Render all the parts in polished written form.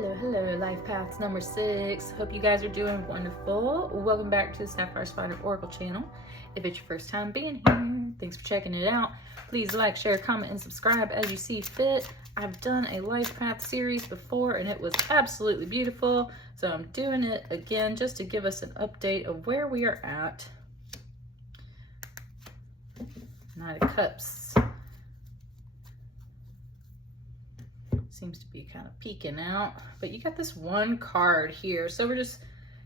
Hello, life paths number 6. Hope you guys are doing wonderful. Welcome back to the Sapphire Spider Oracle channel. If it's your first time being here, thanks for checking it out. Please like, share, comment, and subscribe as you see fit. I've done a life path series before and it was absolutely beautiful. So I'm doing it again just to give us an update of where we are at. Knight of Cups seems to be kind of peeking out, but you got this one card here. So we're just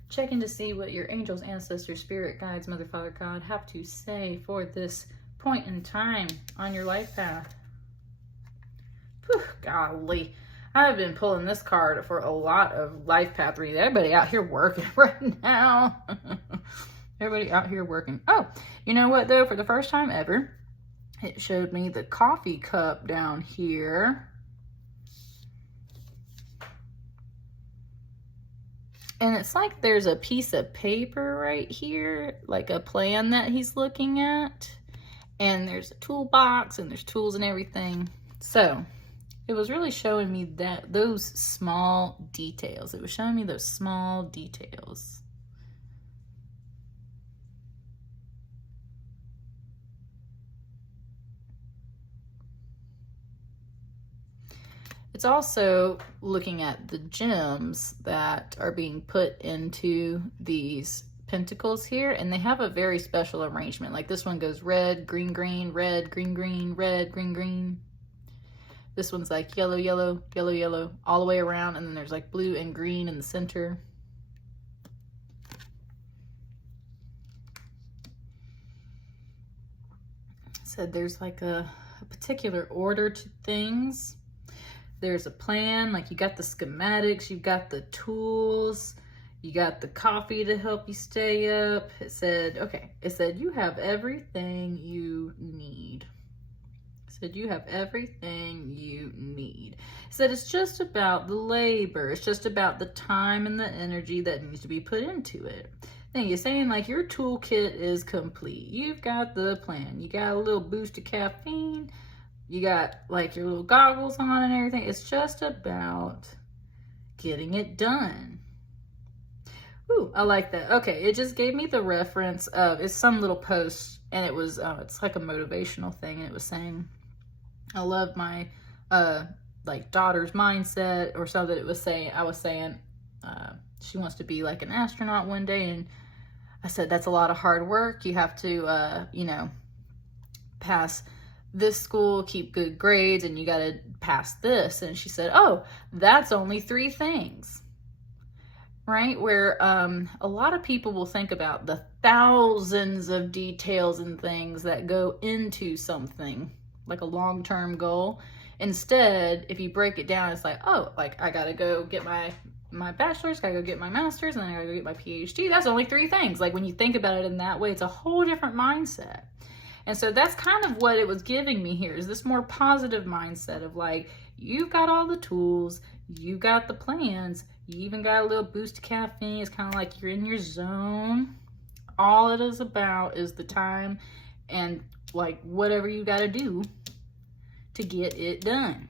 checking to see what your angels, ancestors, spirit guides, mother, father, God have to say for this point in time on your life path. Whew, golly, I've been pulling this card for a lot of life path reading. Everybody out here working right now. Everybody out here working. Oh, you know what though? For the first time ever, it showed me the coffee cup down here. And it's like there's a piece of paper right here, like a plan that he's looking at. And there's a toolbox and there's tools and everything. So it was really showing me that those small details. It was showing me those small details. It's also looking at the gems that are being put into these pentacles here, and they have a very special arrangement. Like this one goes red, green, green, red, green, green, red, green, green. This one's like yellow, yellow, yellow, yellow, all the way around, and then there's like blue and green in the center. So there's like a particular order to things. There's a plan, like you got the schematics, you've got the tools, you got the coffee to help you stay up. It said, okay, it said you have everything you need. It said you have everything you need. It said it's just about the labor. It's just about the time and the energy that needs to be put into it. Then you're saying like your toolkit is complete. You've got the plan. You got a little boost of caffeine. You got like your little goggles on and everything. It's just about getting it done. Ooh, I like that. Okay, it just gave me the reference of, it's some little post and it was, it's like a motivational thing. And it was saying, I love my, like daughter's mindset or something. It was saying, I was saying, she wants to be like an astronaut one day. And I said, that's a lot of hard work. You have to, you know, pass this school, keep good grades, and you got to pass this. And she said, oh, that's only 3 things, right? Where a lot of people will think about the thousands of details and things that go into something like a long-term goal. Instead, if you break it down, it's like, oh, like I got to go get my bachelor's, gotta go get my master's, and then I gotta go get my PhD. That's only 3 things. Like when you think about it in that way, it's a whole different mindset. And so that's kind of what it was giving me here, is this more positive mindset of like, you've got all the tools, you got the plans, you even got a little boost of caffeine. It's kind of like you're in your zone. All it is about is the time and like whatever you got to do to get it done.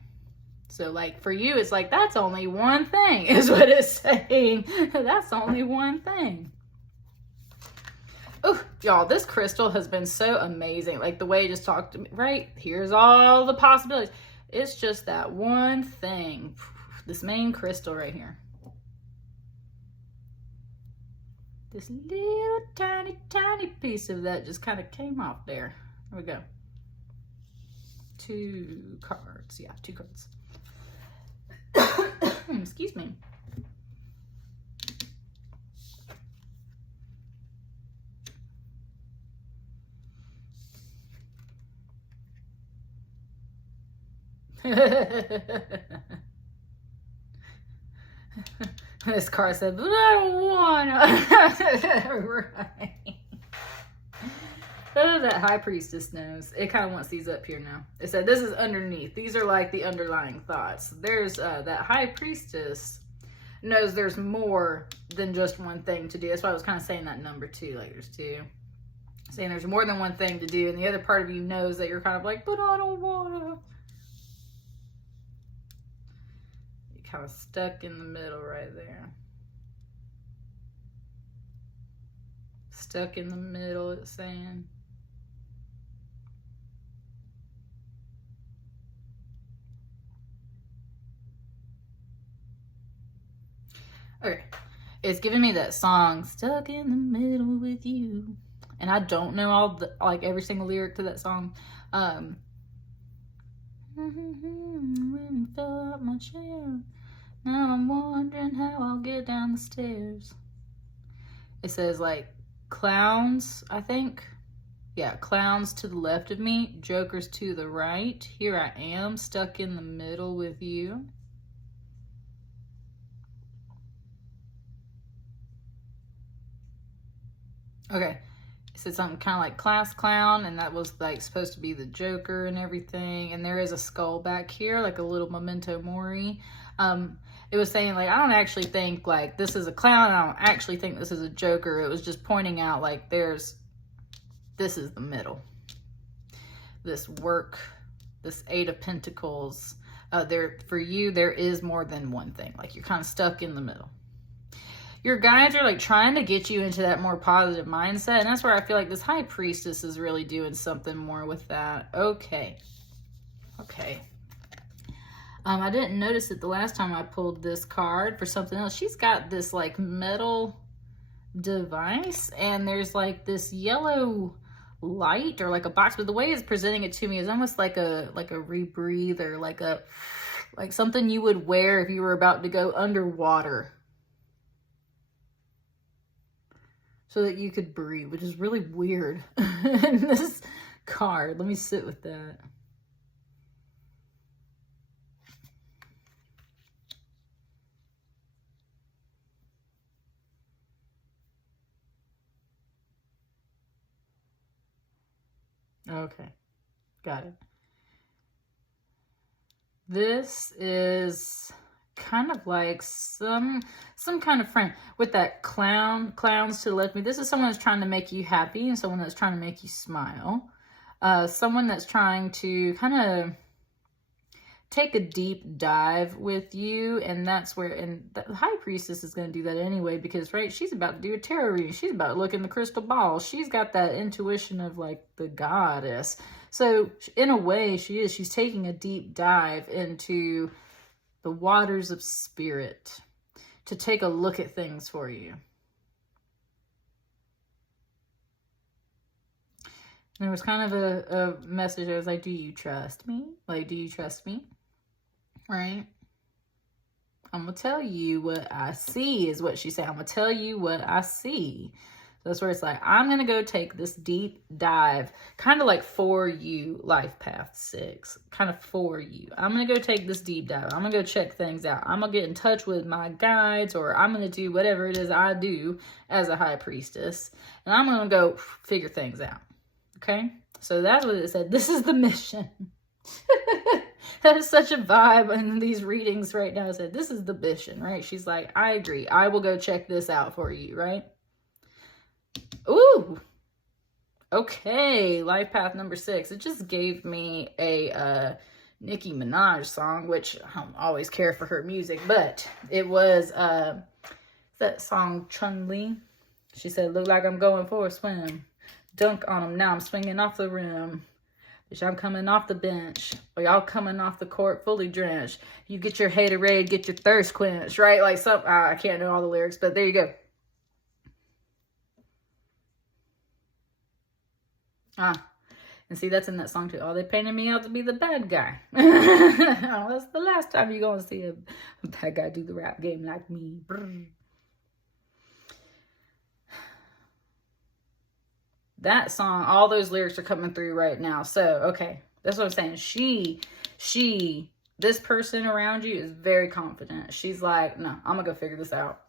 So like for you, it's like, that's only one thing is what it's saying. That's only one thing. Oh, y'all, this crystal has been so amazing. Like the way it just talked to me, right? Here's all the possibilities. It's just that one thing, this main crystal right here. This little tiny, tiny piece of that just kind of came off there. There we go. 2 cards. Yeah, 2 cards. Excuse me. This card said, but I don't wanna. Right. Oh, that high priestess knows. It kind of wants these up here now. It said this is underneath. These are like the underlying thoughts. There's that high priestess knows there's more than just one thing to do. That's why I was kind of saying that number 2. Like there's 2. Saying there's more than one thing to do. And the other part of you knows that you're kind of like, but I don't wanna. kind of stuck in the middle right there. Stuck in the middle, it's saying. Okay, it's giving me that song, Stuck in the Middle with You. And I don't know all the, like every single lyric to that song. When I fell out my chair, now I'm wondering how I'll get down the stairs. It says like clowns, I think. Yeah, clowns to the left of me, jokers to the right. Here I am, stuck in the middle with you. Okay, it said something kind of like class clown, and that was like supposed to be the Joker and everything. And there is a skull back here, like a little memento mori. It was saying like, I don't actually think like this is a clown. I don't actually think this is a Joker. It was just pointing out like this is the middle. This work, this Eight of Pentacles. There for you, there is more than one thing. Like you're kind of stuck in the middle. Your guides are like trying to get you into that more positive mindset. And that's where I feel like this High Priestess is really doing something more with that. Okay. Okay. I didn't notice it the last time I pulled this card for something else. She's got this like metal device and there's like this yellow light or like a box, but the way it's presenting it to me is almost like a rebreathe or like something you would wear if you were about to go underwater. So that you could breathe, which is really weird in this card. Let me sit with that. Okay, got it. This is kind of like some kind of friend with that clowns to the left of me. This is someone that's trying to make you happy and someone that's trying to make you smile. Someone that's trying to kind of take a deep dive with you, and that's where, and the High Priestess is going to do that anyway, because right, she's about to do a tarot reading. She's about to look in the crystal ball. She's got that intuition of like the goddess. So in a way she's taking a deep dive into the waters of spirit to take a look at things for you. There was kind of a message. I was like, do you trust me? Like, do you trust me? Right? I'm going to tell you what I see is what she said. I'm going to tell you what I see. So that's where it's like, I'm going to go take this deep dive, kind of like for you, Life Path 6, kind of for you. I'm going to go take this deep dive. I'm going to go check things out. I'm going to get in touch with my guides, or I'm going to do whatever it is I do as a High Priestess. And I'm going to go figure things out. Okay? So that's what it said. This is the mission. That is such a vibe in these readings right now. It said, this is the mission, right? She's like, I agree. I will go check this out for you, right? Ooh. Okay. Life Path number 6. It just gave me a Nicki Minaj song, which I don't always care for her music, but it was that song Chun-Li. She said, look like I'm going for a swim. Dunk on him. Now I'm swinging off the rim. Bitch, I'm coming off the bench. Or y'all coming off the court fully drenched. You get your haterade, get your thirst quenched, right? Like some, I can't know all the lyrics, but there you go. And see, that's in that song too. Oh, they painted me out to be the bad guy. Oh, that's the last time you're going to see a bad guy do the rap game like me. Brr. That song, all those lyrics are coming through right now. So, okay, that's what I'm saying. This person around you is very confident. She's like, no, I'm going to go figure this out.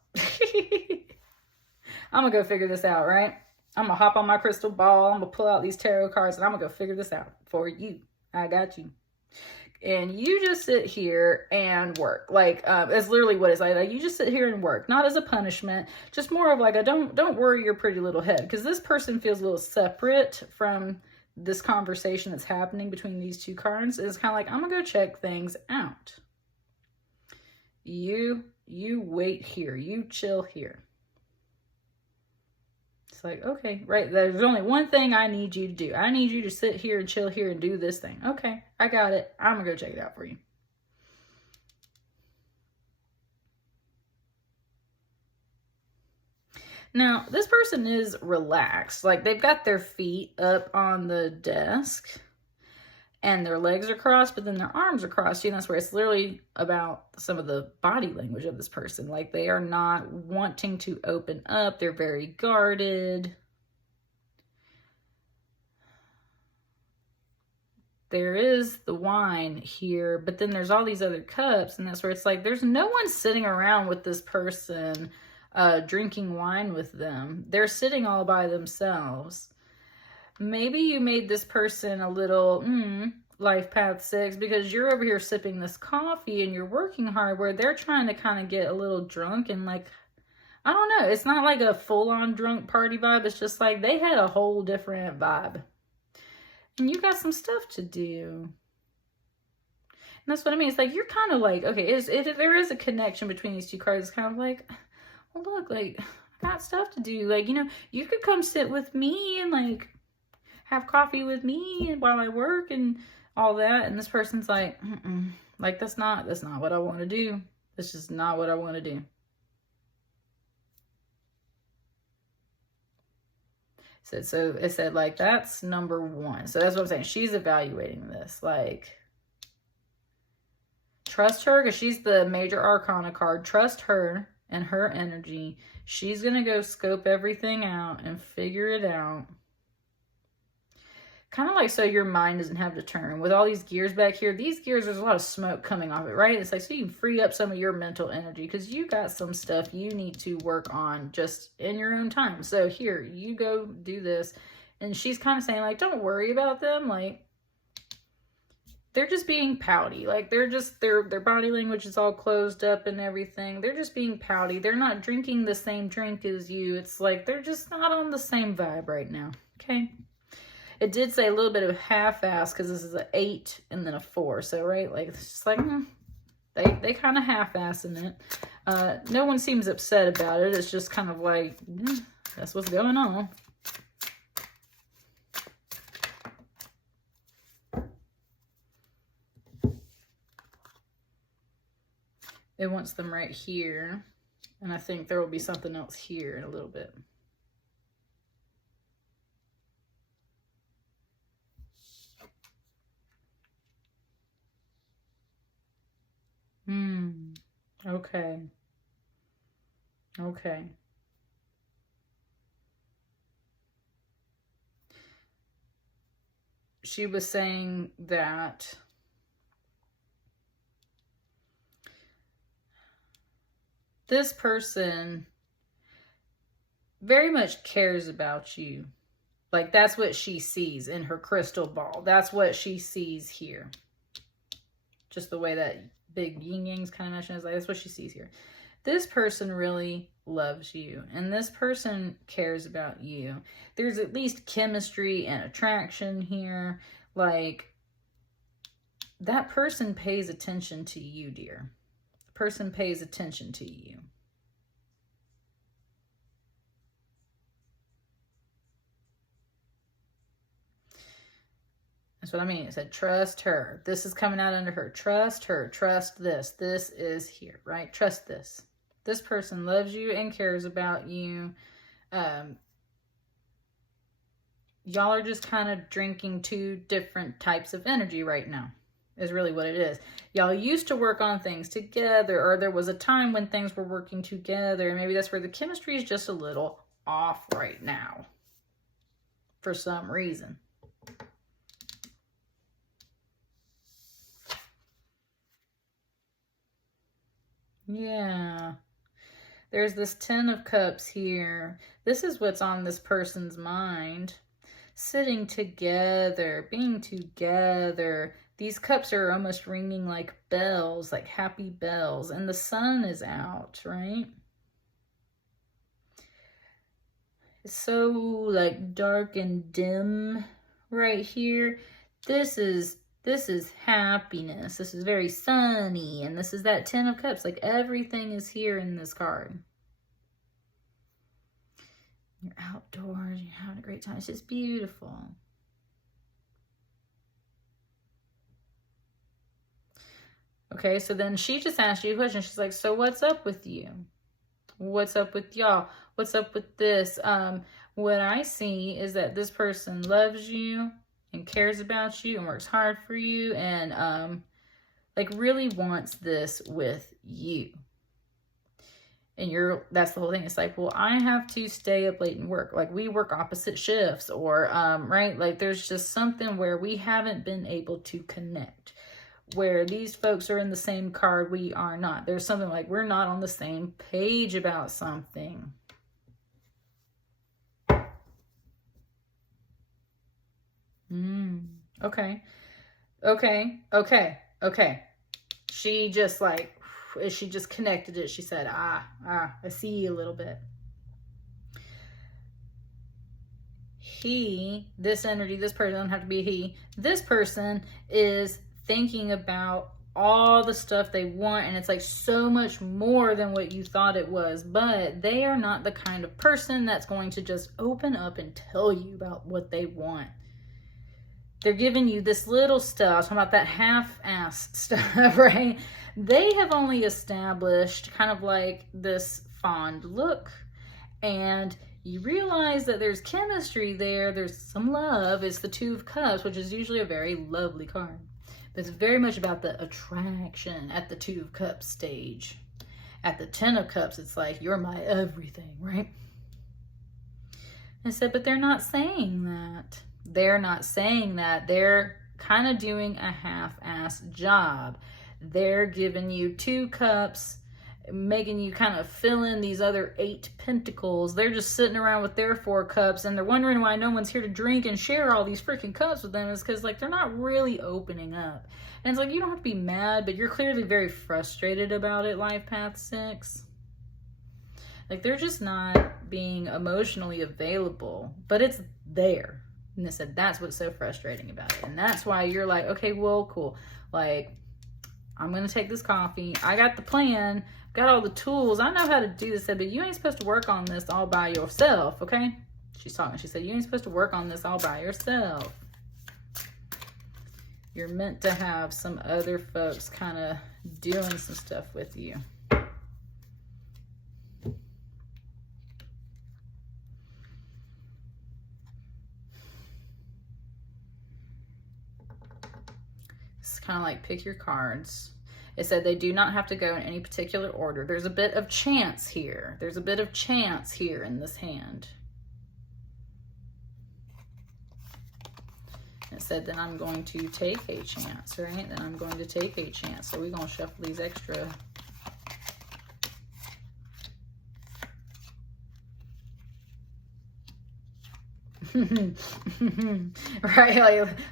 I'm going to go figure this out, right? I'm going to hop on my crystal ball. I'm going to pull out these tarot cards and I'm going to go figure this out for you. I got you. And you just sit here and work. Like, it's literally what it's like. You just sit here and work. Not as a punishment. Just more of like a don't worry your pretty little head. Because this person feels a little separate from this conversation that's happening between these two cards. It's kind of like, I'm going to go check things out. You wait here. You chill here. It's like, okay, right. There's only one thing I need you to do. I need you to sit here and chill here and do this thing. Okay, I got it. I'm going to go check it out for you. Now, this person is relaxed. Like, they've got their feet up on the desk and their legs are crossed, but then their arms are crossed. You know, that's where it's literally about some of the body language of this person. Like, they are not wanting to open up. They're very guarded. There is the wine here, but then there's all these other cups, and that's where it's like there's no one sitting around with this person drinking wine with them. They're sitting all by themselves. Maybe you made this person a little life path 6 because you're over here sipping this coffee and you're working hard, where they're trying to kind of get a little drunk and like, I don't know, it's not like a full-on drunk party vibe. It's just like they had a whole different vibe. And you got some stuff to do. And that's what I mean. It's like, you're kind of like, okay, if there is a connection between these two cards, it's kind of like, well, look, like, I got stuff to do. Like, you know, you could come sit with me and, like, have coffee with me while I work and all that. And this person's like, like, that's not what I want to do. That's just not what I want to do. So it said, like, that's number 1. So that's what I'm saying. She's evaluating this. Like, trust her, because she's the major arcana card. Trust her and her energy. She's going to go scope everything out and figure it out. Kind of like so your mind doesn't have to turn. With all these gears back here, these gears, there's a lot of smoke coming off it, right? It's like so you can free up some of your mental energy because you got some stuff you need to work on just in your own time. So here, you go do this. And she's kind of saying, like, don't worry about them. Like, they're just being pouty. Like, they're just, their body language is all closed up and everything. They're just being pouty. They're not drinking the same drink as you. It's like they're just not on the same vibe right now. Okay? It did say a little bit of half-ass because this is an 8 and then a 4. So, right, like, it's just like, they kind of half-assing it. No one seems upset about it. It's just kind of like, that's what's going on. It wants them right here. And I think there will be something else here in a little bit. Okay. Okay. She was saying that this person very much cares about you. Like, that's what she sees in her crystal ball. That's what she sees here. Just the way that big yin yang's kind of mentioned is like, that's what she sees here. This person really loves you, and this person cares about you. There's at least chemistry and attraction here. Like, that person pays attention to you, dear. The person pays attention to you. That's what I mean. It said, trust her. This is coming out under her. Trust her. Trust this. This is here, right? Trust this. This person loves you and cares about you. Y'all are just kind of drinking 2 different types of energy right now, is really what it is. Y'all used to work on things together, or there was a time when things were working together, and maybe that's where the chemistry is just a little off right now for some reason. Yeah. There's this 10 of Cups here. This is what's on this person's mind. Sitting together, being together. These cups are almost ringing like bells, like happy bells. And the sun is out, right? It's so like dark and dim right here. This is This is happiness. This is very sunny. And this is that 10 of Cups. Like everything is here in this card. You're outdoors. You're having a great time. It's just beautiful. Okay, so then she just asked you a question. She's like, so what's up with you? What's up with y'all? What's up with this? What I see is that this person loves you and cares about you and works hard for you and like really wants this with you. And that's the whole thing. It's like, well, I have to stay up late and work. Like we work opposite shifts or, right? Like there's just something where we haven't been able to connect. Where these folks are in the same card, we are not. There's something like we're not on the same page about something. Okay. She just like, she just connected it. She said, I see you a little bit. This energy, this person, doesn't have to be he. This person is thinking about all the stuff they want, and it's like so much more than what you thought it was, but they are not the kind of person that's going to just open up and tell you about what they want. They're giving you this little stuff, talking about that half-ass stuff, right? They have only established kind of like this fond look, and you realize that there's chemistry there, there's some love. It's the Two of Cups, which is usually a very lovely card. It's very much about the attraction at the Two of Cups stage. At the 10 of Cups, it's like, you're my everything, right? I said, but they're not saying that. They're not saying that. They're kind of doing a half-ass job. They're giving you 2 cups, making you kind of fill in these other 8 pentacles. They're just sitting around with their 4 cups, and they're wondering why no one's here to drink and share all these freaking cups with them. Is because like they're not really opening up. And it's like, you don't have to be mad, but you're clearly very frustrated about it, Life Path 6. Like they're just not being emotionally available, but it's there. And they said that's what's so frustrating about it. And that's why you're like, okay, well, cool. Like, I'm going to take this coffee. I got the plan. Got all the tools. I know how to do this, but you ain't supposed to work on this all by yourself, okay? She's talking. She said, you ain't supposed to work on this all by yourself. You're meant to have some other folks kind of doing some stuff with you. It's kind of like pick your cards. It said they do not have to go in any particular order. There's a bit of chance here. There's a bit of chance here in this hand. It said then I'm going to take a chance, right? Then I'm going to take a chance. So we're going to shuffle these extra. Right?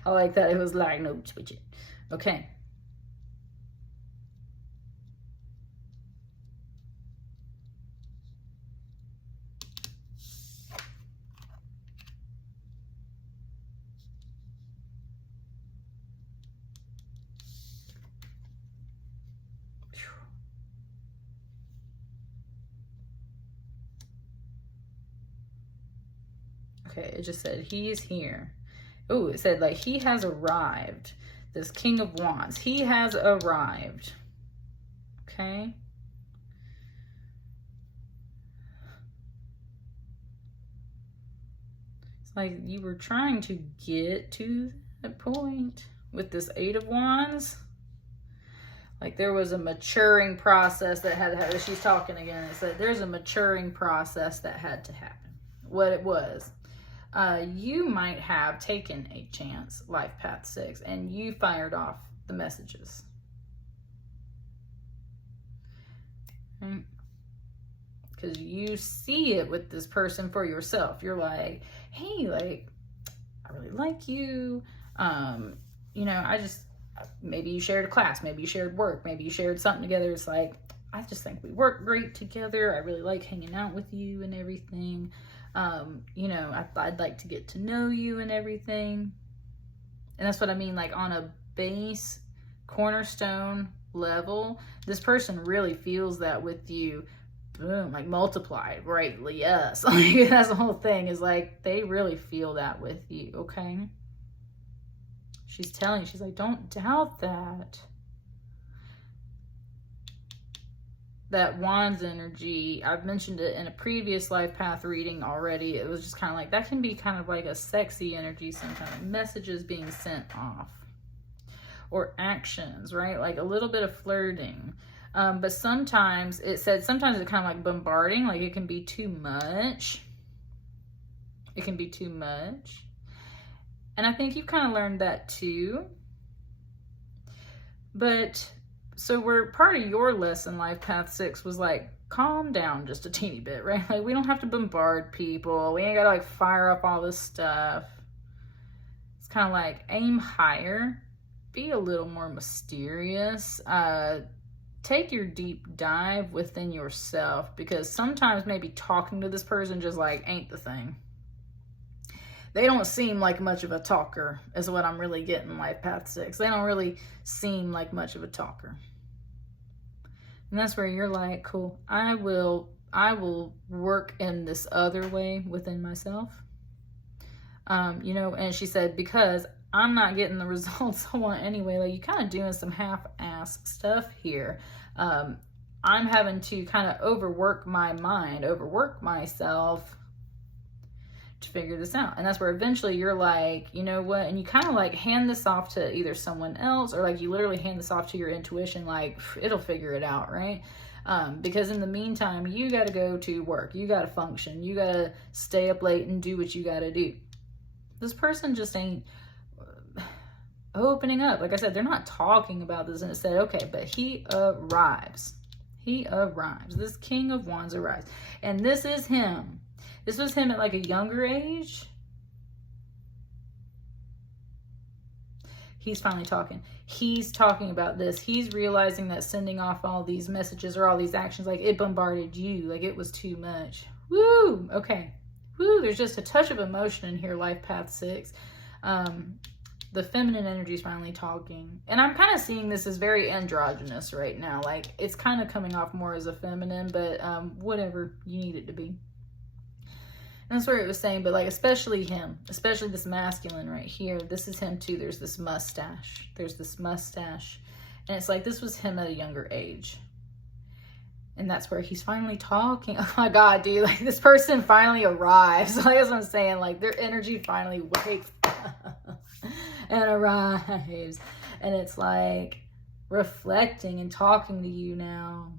I like that. It was like, no, switch it. Okay. Okay, it just said he's here. Oh, it said like he has arrived. This King of Wands, he has arrived. Okay. It's like you were trying to get to that point with this 8 of Wands. Like there was a maturing process that had to happen. She's talking again. It's like there's a maturing process that had to happen. What it was. You might have taken a chance, Life Path 6, and you fired off the messages. Right? Because you see it with this person for yourself. You're like, hey, like, I really like you. You know, maybe you shared a class, maybe you shared work, maybe you shared something together. It's like, I just think we work great together. I really like hanging out with you and everything. You know, I'd like to get to know you and everything. And that's what I mean, like on a base cornerstone level, this person really feels that with you. Boom, like multiplied, right? Yes. Like, that's the whole thing, is like they really feel that with you, okay? She's telling you, she's like, don't doubt that. That Wands energy, I've mentioned it in a previous life path reading already. It was just kind of like, that can be kind of like a sexy energy sometimes. Messages being sent off. Or actions, right? Like a little bit of flirting. But sometimes it said, sometimes it's kind of like bombarding, like it can be too much. It can be too much. And I think you've kind of learned that too. But, so we're, part of your lesson, Life Path 6, was like, calm down just a teeny bit, right? Like, we don't have to bombard people. We ain't gotta like fire up all this stuff. It's kind of like, aim higher. Be a little more mysterious. Take your deep dive within yourself, because sometimes maybe talking to this person just like ain't the thing. They don't seem like much of a talker, is what I'm really getting, Life Path 6. They don't really seem like much of a talker. And that's where you're like, cool, I will work in this other way within myself. You know, and she said, because I'm not getting the results I want anyway. Like, you're kind of doing some half-ass stuff here. I'm having to kind of overwork my mind, overwork myself to figure this out. And that's where eventually you're like, you know what? And you kind of like hand this off to either someone else, or like you literally hand this off to your intuition, like it'll figure it out, right? Because in the meantime, you got to go to work. You got to function. You got to stay up late and do what you got to do. This person just ain't opening up. Like I said, they're not talking about this, and it said, okay, but he arrives. He arrives. This King of Wands arrives. And this is him. This was him at like a younger age. He's finally talking. He's talking about this. He's realizing that sending off all these messages or all these actions, like it bombarded you. Like it was too much. Woo! Okay. Woo! There's just a touch of emotion in here, Life Path 6. The feminine energy is finally talking. And I'm kind of seeing this as very androgynous right now. Like, it's kind of coming off more as a feminine, but whatever you need it to be. And that's where it was saying, but like, especially him, especially this masculine right here. This is him too. There's this mustache. There's this mustache. And it's like, this was him at a younger age. And that's where he's finally talking. Oh my God, dude. Like, this person finally arrives. Like, that's what I'm saying. Like, their energy finally wakes up and arrives. And it's like reflecting and talking to you now.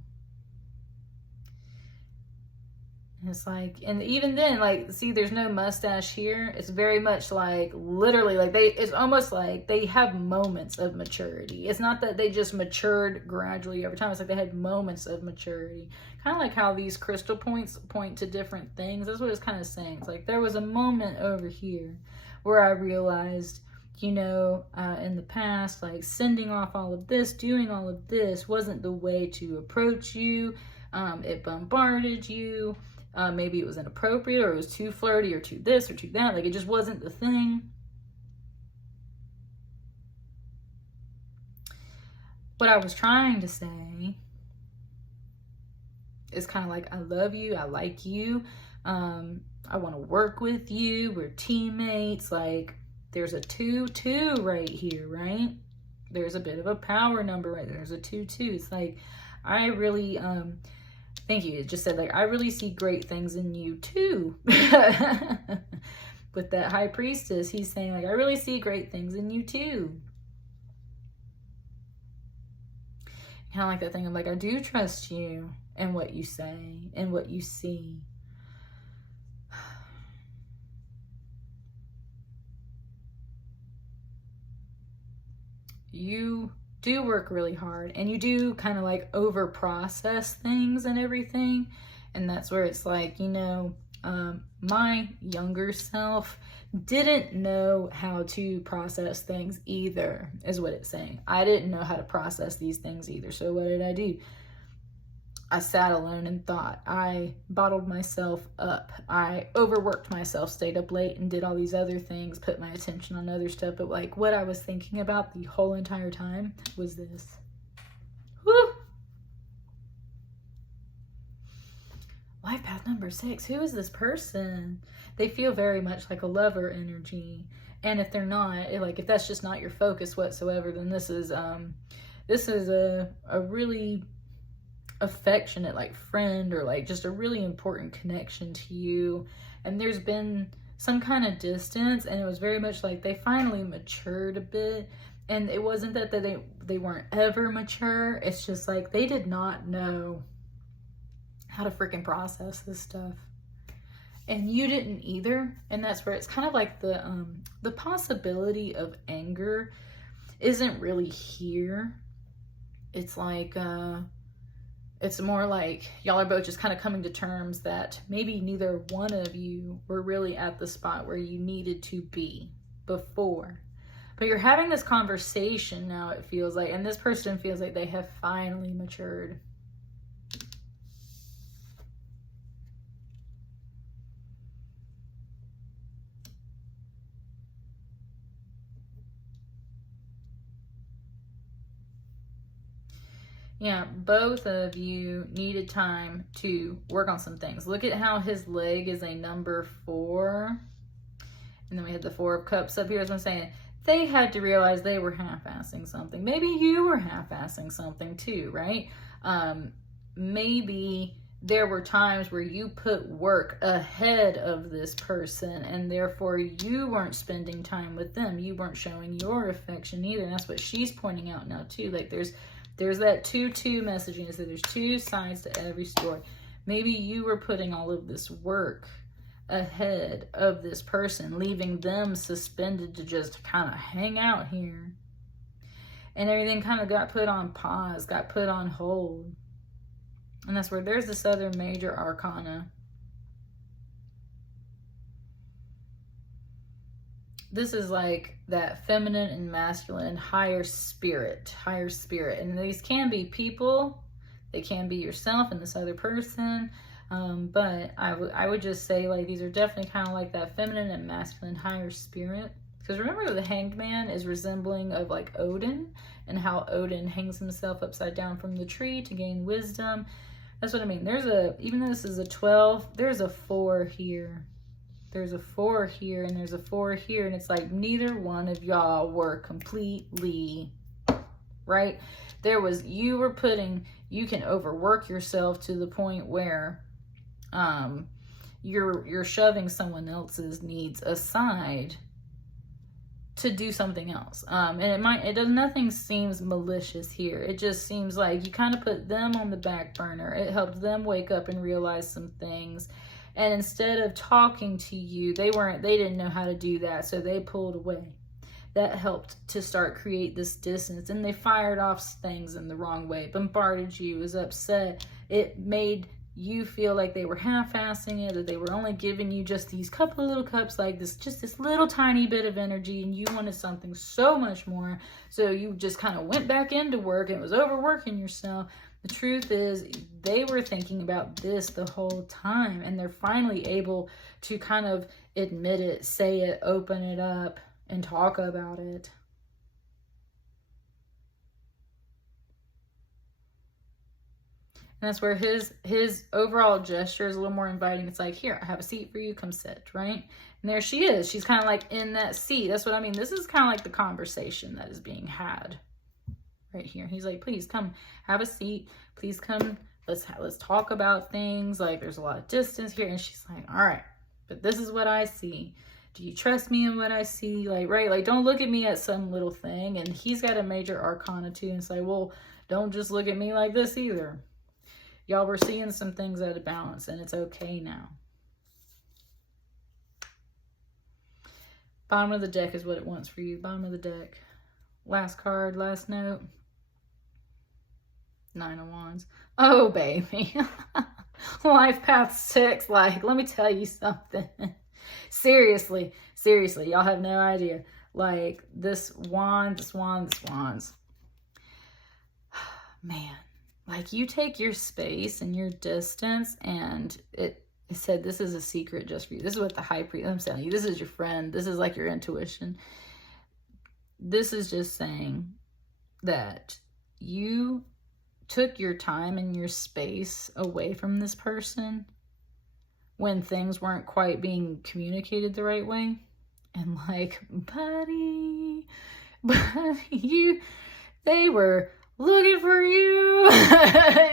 And it's like, and even then, like, see, there's no mustache here. It's very much like, literally, like it's almost like they have moments of maturity. It's not that they just matured gradually over time. It's like they had moments of maturity. Kind of like how these crystal points point to different things. That's what it's kind of saying. It's like, there was a moment over here where I realized, you know, in the past, like sending off all of this, doing all of this wasn't the way to approach you. It bombarded you. Maybe it was inappropriate, or it was too flirty, or too this, or too that. Like, it just wasn't the thing. What I was trying to say is kind of like, I love you. I like you. I want to work with you. We're teammates. Like, there's a 2-2 right here, right? There's a bit of a power number right there. There's a 2-2. It's like, I really, thank you. It just said, like, I really see great things in you too. With that High Priestess, he's saying, like, I really see great things in you too. Kind of like that thing of, like, I do trust you and what you say and what you see. You do work really hard, and you do kind of like over process things and everything. And that's where it's like, you know, my younger self didn't know how to process things either, is what it's saying. I didn't know how to process these things either. So what did I do? I sat alone and thought. I bottled myself up. I overworked myself, stayed up late and did all these other things, put my attention on other stuff. But like what I was thinking about the whole entire time was this. Woo! Life path number 6. Who is this person? They feel very much like a lover energy. And if they're not, like if that's just not your focus whatsoever, then this is a really affectionate like friend, or like just a really important connection to you. And there's been some kind of distance, and it was very much like they finally matured a bit. And it wasn't that they weren't ever mature. It's just like they did not know how to freaking process this stuff. And you didn't either. And that's where it's kind of like the possibility of anger isn't really here. It's like, it's more like y'all are both just kind of coming to terms that maybe neither one of you were really at the spot where you needed to be before. But you're having this conversation now, it feels like, and this person feels like they have finally matured. Yeah, both of you needed time to work on some things. Look at how his leg is a number 4. And then we had the 4 of Cups up here. As I'm saying, they had to realize they were half-assing something. Maybe you were half-assing something too, right? Maybe there were times where you put work ahead of this person, and therefore you weren't spending time with them. You weren't showing your affection either. And that's what she's pointing out now too. Like there's that 2-2 messaging. So there's 2 sides to every story. Maybe you were putting all of this work ahead of this person, leaving them suspended to just kind of hang out here. And everything kind of got put on pause, got put on hold. And that's where there's this other major arcana. This is like that feminine and masculine higher spirit. And these can be people, they can be yourself and this other person. But I would just say like these are definitely kind of like that feminine and masculine higher spirit. Because remember, the Hanged Man is resembling of like Odin, and how Odin hangs himself upside down from the tree to gain wisdom. That's what I mean. Even though this is a 12, there's a 4 here. There's a 4 here, and there's a 4 here, and it's like neither one of y'all were completely right. You can overwork yourself to the point where you're shoving someone else's needs aside to do something else. And nothing seems malicious here. It just seems like you kind of put them on the back burner. It helped them wake up and realize some things. And instead of talking to you, they didn't know how to do that, so they pulled away. That helped to start create this distance, and they fired off things in the wrong way, bombarded you, was upset. It made you feel like they were half-assing it, that they were only giving you just these couple of little cups, like this, just this little tiny bit of energy, and you wanted something so much more. So you just kind of went back into work and was overworking yourself. The truth is, they were thinking about this the whole time, and they're finally able to kind of admit it, say it, open it up, and talk about it. And that's where his overall gesture is a little more inviting. It's like, here, I have a seat for you, come sit, right? And there she is. She's kind of like in that seat. That's what I mean. This is kind of like the conversation that is being had right here. He's like, please come have a seat. Please come. Let's talk about things. Like, there's a lot of distance here. And she's like, all right, but this is what I see. Do you trust me in what I see? Like, right? Like, don't look at me at some little thing. And he's got a major arcana too. And say, well, don't just look at me like this either. Y'all were seeing some things out of balance, and it's okay now. Bottom of the deck is what it wants for you. Bottom of the deck. Last card, last note. 9 of Wands. Oh, baby. Life path 6. Like, let me tell you something. Seriously. Y'all have no idea. Like, this wand. Man. like you take your space and your distance, and it said this is a secret just for you. This is what the high priest, I'm telling you, this is your friend. This is like your intuition. This is just saying that you took your time and your space away from this person when things weren't quite being communicated the right way. And like, buddy, they were looking for you.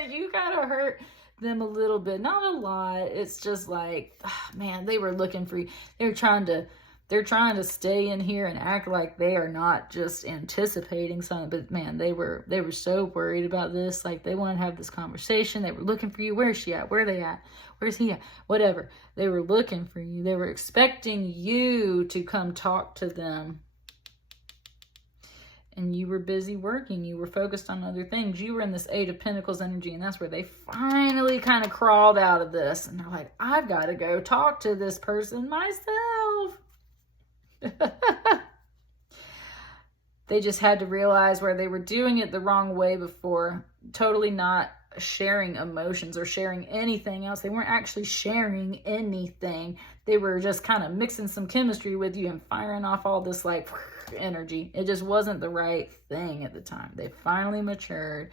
You gotta hurt them a little bit, not a lot. It's just like, oh, man, they were looking for you. They're trying to stay in here and act like they are not just anticipating something, but man, they were so worried about this. Like, they wanted to have this conversation. They were looking for you. Where is she at? Where are they at? Where's he at? Whatever. They were looking for you. They were expecting you to come talk to them. And you were busy working. You were focused on other things. You were in this Eight of Pentacles energy, and that's where they finally kind of crawled out of this. And they're like, I've got to go talk to this person myself. They just had to realize where they were doing it the wrong way before, totally not sharing emotions or sharing anything else. They weren't actually sharing anything. They were just kind of mixing some chemistry with you and firing off all this like energy. It just wasn't the right thing at the time. They finally matured.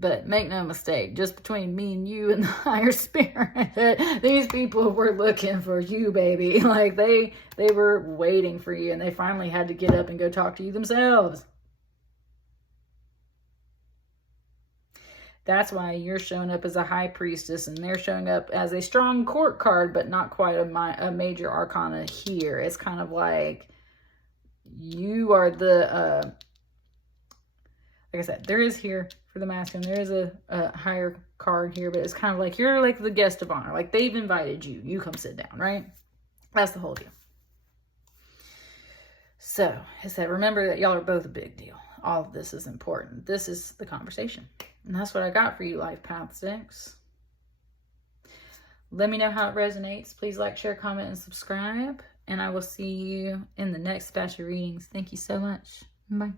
But make no mistake, just between me and you and the higher spirit, these people were looking for you, baby. Like they were waiting for you, and they finally had to get up and go talk to you themselves. That's why you're showing up as a high priestess, and they're showing up as a strong court card, but not quite a major arcana here. It's kind of like you are the, like I said, there is here for the masculine, there is a higher card here, but it's kind of like you're like the guest of honor. Like they've invited you. You come sit down, right? That's the whole deal. So I said, remember that y'all are both a big deal. All of this is important. This is the conversation. And that's what I got for you, Life Path 6. Let me know how it resonates. Please like, share, comment, and subscribe. And I will see you in the next batch of readings. Thank you so much. Bye.